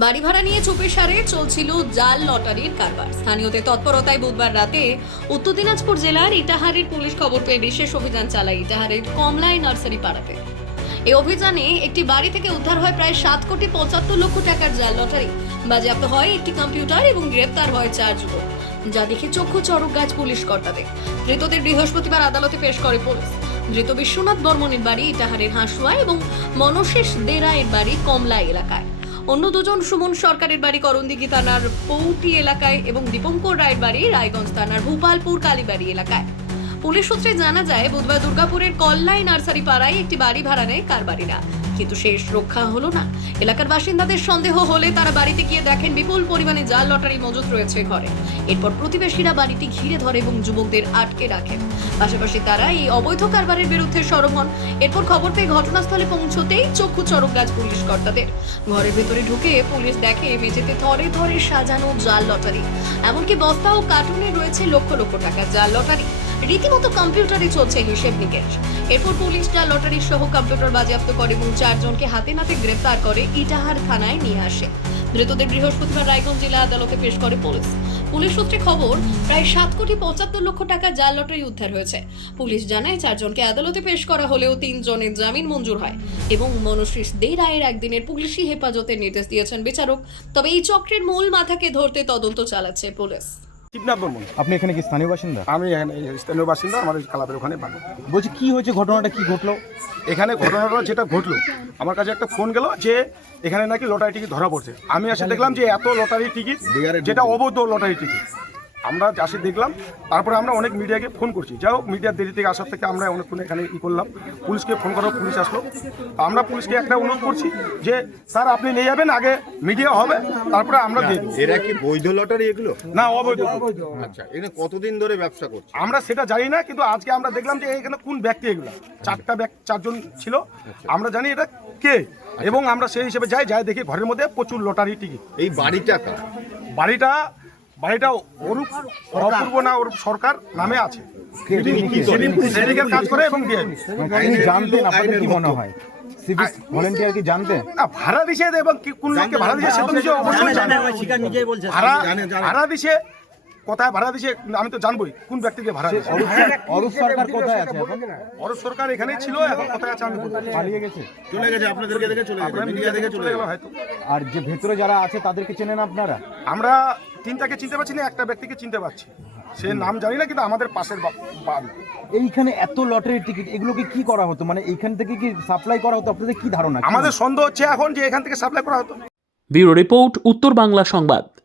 বাড়ি ভাড়া নিয়ে চুপেসারে চলছিল জাল লটারির কারবার। স্থানীয়দের তৎপরতায় বুধবার রাতে উত্তর দিনাজপুর জেলার ইটাহারের পুলিশ খবর পেয়ে বিশেষ অভিযান চালায় ইটাহারের কমলাই নার্সারি পাড়াতে। এই অভিযানে একটি বাড়ি থেকে উদ্ধার হয় প্রায় 7,75,00,000 টাকার জাল লটারি। বাজেয়াপ্ত হয় একটি কম্পিউটার এবং গ্রেপ্তার হয় 4 যুবক, যা দেখে চক্ষু চড়ক গাছ পুলিশ কর্তাদের। ধৃতদের বৃহস্পতিবার আদালতে পেশ করে পুলিশ। ধৃত বিশ্বনাথ বর্মনের বাড়ি ইটাহারের হাঁসুয়া এবং মনশেষ দে রায়ের বাড়ি কমলা এলাকায়। অন্য দুজন সুমন সরকারের বাড়ি করণদিঘি থানার পৌটি এলাকায় এবং দীপঙ্কর রায়ের বাড়ি রায়গঞ্জ থানার ভূপালপুর কালীবাড়ি এলাকায়। পুলিশ সূত্রে জানা যায়, বুধবার দুর্গাপুরের কল্লাই নার্সারি পাড়ায় একটি বাড়ি ভাড়া নেয় কারবারিরা, কিন্তু শেষ রক্ষা হলো না। এলাকার বাসিন্দাদের সন্দেহ হলে তারা বাড়িতে গিয়ে দেখেন বিপুল পরিমাণে জাল লটারি মজুত রয়েছে ঘরে। এরপর প্রতিবেশীরা বাড়িটি ঘিরে ধরে এবং যুবকদের আটকে রাখেন। পাশাপাশি তারা এই অবৈধ কারবারের বিরুদ্ধে সরব হন। এরপর খবর পেয়ে ঘটনাস্থলে পৌঁছতেই চক্ষু চড়ক গাছ পুলিশ কর্তাদের। ঘরের ভেতরে ঢুকে পুলিশ দেখে মেঝেতে থরে থরে সাজানো জাল লটারি, এমনকি বস্তা ও কার্টুনে রয়েছে লক্ষ লক্ষ টাকা জাল লটারি। রীতিমতো কম্পিউটারে চলছে হিসেব নিকেশ। এরপর পুলিশ জাল লটারি সহ কম্পিউটার বাজেয়াপ্ত করে এবং 4 জনকে হাতে নাতে গ্রেফতার করে ইটাহার থানায় নিয়ে আসে। ধৃতদের বৃহস্পতিবার রায়গঞ্জ জেলা আদালতে পেশ করে পুলিশ। পুলিশ সূত্রে খবর, প্রায় 7,75,00,000 টাকা জাল লটারি উদ্ধার হয়েছে। পুলিশ জানায় 4 জনকে আদালতে পেশ করা হলেও 3 জনের জামিন মঞ্জুর হয় এবং মনশেষ দে রায়ের একদিনের পুলিশি হেফাজতের নির্দেশ দিয়েছেন বিচারক। তবে এই চক্রের মূল মাথাকে ধরতে তদন্ত চালাচ্ছে পুলিশ। শিবনাথ বর্মন। আপনি এখানে কি স্থানীয় বাসিন্দা? আমি এখানে স্থানীয় বাসিন্দা, আমার ওই ক্লাবের ওখানে বাড়ি। বলছি কি হয়েছে, ঘটনাটা কি ঘটলো? এখানে ঘটনাটা যেটা ঘটলো, আমার কাছে একটা ফোন গেল যে এখানে নাকি লটারি টিকিট ধরা পড়ছে। আমি এসে দেখলাম যে এত লটারি টিকিট, যেটা অবৈধ লটারি টিকিট। আমরা আসে দেখলাম, তারপরে আমরা অনেক মিডিয়াকে ফোন করছি। যাই হোক, মিডিয়ার দেরি থেকে আসার থেকে আমরা অনেকক্ষণ এখানে করলাম। পুলিশকে ফোন করার, পুলিশ আসলো। আমরা পুলিশকে একটা অনুরোধ করছি যে স্যার আপনি নিয়ে যাবেন, আগে মিডিয়া হবে, তারপরে আমরা দেখব। এরা কি বৈধ লটারি এগুলো? না, অবৈধ। আচ্ছা, এখানে কতদিন ধরে ব্যবসা করছে? আমরা সেটা জানি না, কিন্তু আজকে আমরা দেখলাম যে এখানে কোন ব্যক্তি, এগুলো 4 জন ছিল। আমরা জানি এটা কে, এবং আমরা সেই হিসেবে যাই দেখি ঘরের মধ্যে প্রচুর লটারি টিকিট। এই বাড়িটা কার? বাড়িটা অপূর্ব না, ওর সরকার নামে আছে। সেদিকের কাজ করে এবং দিয়ে আপনি জানতেন? আপনাদের কি মনে হয় সিভিক ভলেন্টিয়ার কি জানতেন? ভাড়া দিছে এবং কোন লোককে ভাড়া দিছে সেটা নিজে অবশ্যই জানে। ভাড়া দিছে, কোথায় ভাড়া দিছে আমি তো জানবই, কোন ব্যক্তিকে ভাড়া দিছে। অরূপ সরকার কোথায় আছে এখন? অরূপ সরকার এখানেই ছিল, এখন কোথায় আছে আমি বলতে পারছি না। পালিয়ে গেছে? চলে গেছে, আপনাদেরকে দেখে চলে গেছে, মিডিয়া দেখে চলে গেল হয়তো। আর যে ভেতরে যারা আছে তাদেরকে চেনেন আপনারা? আমরা 3টাকে চিনতে পারছি না, একটা ব্যক্তিকে চিনতে পারছি, সে নাম জানি না, কিন্তু আমাদের পাশের বাড়ি। এইখানে এত লটারি টিকিট, এগুলোকে কি করা হতো? মানে এইখান থেকে কি সাপ্লাই করা হতো? আপনাদের কি ধারণা? আমাদের সন্দেহ হচ্ছে এখন যে এখান থেকে সাপ্লাই করা হতো। ব্যুরো রিপোর্ট, উত্তর বাংলা সংবাদ।